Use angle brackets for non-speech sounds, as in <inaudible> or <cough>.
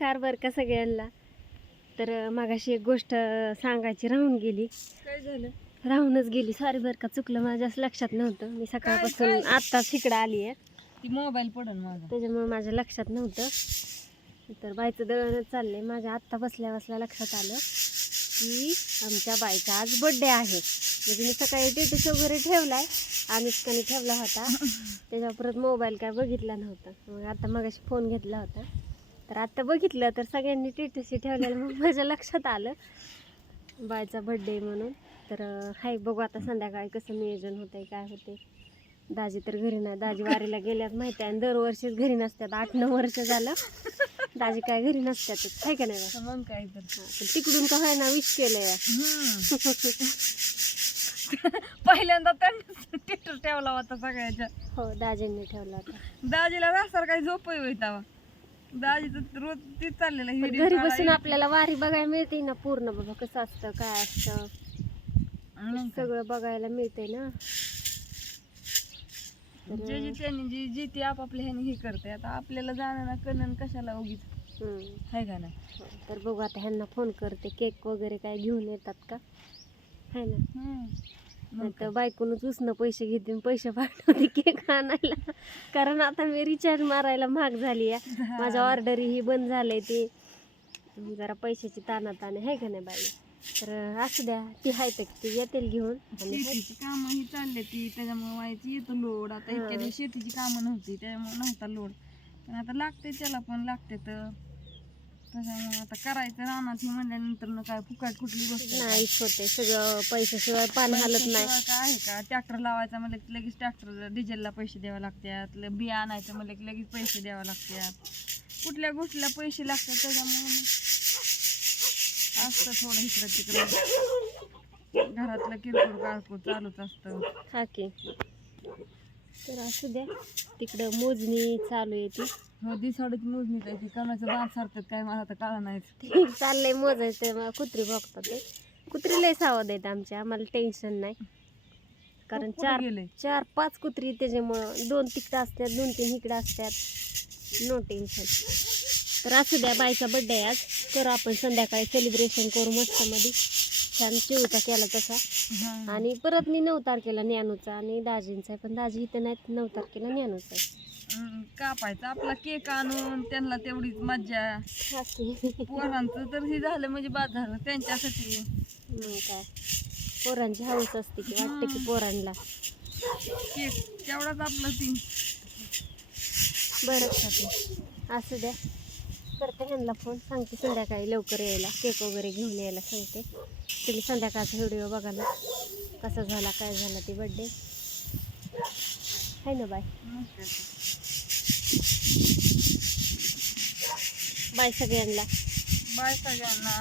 नमस्कार बरं का सगळ्यांना. तर मगाशी एक गोष्ट सांगायची. राहून गेली. काय झालं? राहूनच गेली. सॉरी बरं का चुकलं. माझ्याच लक्षात नव्हतं. मी सकाळपासून? आत्ताच इकडं आली आहे. ती मोबाईल पडन माझा. त्याच्यामुळे माझ्या लक्षात नव्हतं. तर बाईचं दळणच चाललंय. माझ्या आत्ता बसल्या बसल्या लक्षात आलं की आमच्या बाईचा आज बड्डे आहे. म्हणजे मी सकाळी टेटस वगैरे ठेवलाय. अनुष्काने ठेवला होता. <laughs> त्याच्यावर परत मोबाईल काय बघितला नव्हता. मग आता मगाशी फोन घेतला होता. तर आता बघितलं तर सगळ्यांनी टेटसही ठेवलेलं मग माझ्या लक्षात आलं. बायचा बड्डे म्हणून. तर हाय बघू आता संध्याकाळी कसं नियोजन होतंय काय होते दाजी तर घरी नाही. दाजी वारीला गेल्यात माहिती आहे. आणि दरवर्षीच घरी नसतात. आठ नऊ वर्ष झालं. दाजी काय घरी नसतातच. आहे का नाही? मग काय तर. तिकडून का व्हायना विश केलंय. <laughs> पहिल्यांदा त्यांनी टेटर ठेवला होता सगळ्याच्या. हो दाजींनी ठेवला होता. दाजीला रासार काही झोप होईतावा दाजीचं रोज तीच चाललेलं पण हिडी घरी बसून आपल्याला वारी बघायला मिळते ना पूर्ण बाबा कसं असतं काय असतं. मग काय. सगळं बघायला मिळते ना. जे जे त्यांनी जी जी ती आपापल्या ह्याने हे करते आता आपल्याला जाणं ना करणं कशाला उगीच. हम्म. आहे का ना तर बघू आता ह्यांना फोन करते केक वगैरे काय घेऊन येतात का? है ना. तर. बायकोनच उसनं पैसे घेते पैसे पाठवते केक आणायला. कारण आता मी रिचार्ज मारायला महाग झाली आहे. माझ्या ऑर्डर ही बंद झालंय ते. जरा पैशाची ताना ताने आहे का नाही बाई? तर असू द्या ती हाय तर ती येतील घेऊन. शेतीची कामं ही चालले ती त्याच्यामुळे व्हायची येतो लोड आता. इतक्या दिवस शेतीची कामं नव्हती त्याच्यामुळे नव्हता लोड पण आता लागते त्याला पण लागते तर. त्याच्यामुळे आता करायचं रानात हे म्हणल्यानंतर ना काय फुकाट कुठली गोष्ट होते सगळं पैशाशिवाय पान हालत नाही. पैशाशिवाय काय आहे का? ट्रॅक्टर लावायचा म्हणलं की लगेच ट्रॅक्टर डिझेलला पैसे द्यावे लागतात ल- बिया आणायचं म्हणलं की लगेच पैसे द्यावे लागतात. कुठल्या गोष्टीला पैसे लागतात त्याच्यामुळे मग असतं थोडं इकडं तिकडं. घरातलं किरकोळ कारकोळ चालूच असतं. हा की. तर असू द्या तिकडं मोजणी चालू आहे ती. हो दिसाडच मोजणी काय ती. कणाचं बांध सारखं काय मला तर कळा नाही ते चाललंय मोजायचं मग कुत्री बघतात ते. कुत्री लय सावध आहेत आमच्या आम्हाला टेन्शन नाही. कारण चार गेले? चार पाच कुत्री त्याच्यामुळं दोन तिकडं असतात दोन तीन इकडं असतात. नो टेन्शन तर असू द्या बाईचा बड्डे आज. तर आपण संध्याकाळी सेलिब्रेशन करू मस्त मध्ये छान चिवचा केला तसा. आणि परत मी नऊ तारखेला ज्ञानूचा आणि दाजींचा पण दाजी इथं नाहीत नऊ तारखेला ज्ञानूचा कापायचा आपला केक आणून त्यांना तेवढीच मज्जा. पोरांचं तर हे झालं म्हणजे बाद झालं त्यांच्यासाठी. काय पोरांची हौस असते की वाटते की पोरांना. केक तेवढाच आपलं ती. बरं. असू द्या. करते ह्यांना फोन सांगते संध्याकाळी लवकर यायला. केक वगैरे घेऊन यायला सांगते. तुम्ही संध्याकाळचा व्हिडिओ बघा ना. कसा झाला काय झाला ते बड्डे आहे ना बाय. बाय सगळ्यांना. बाय सगळ्यांना.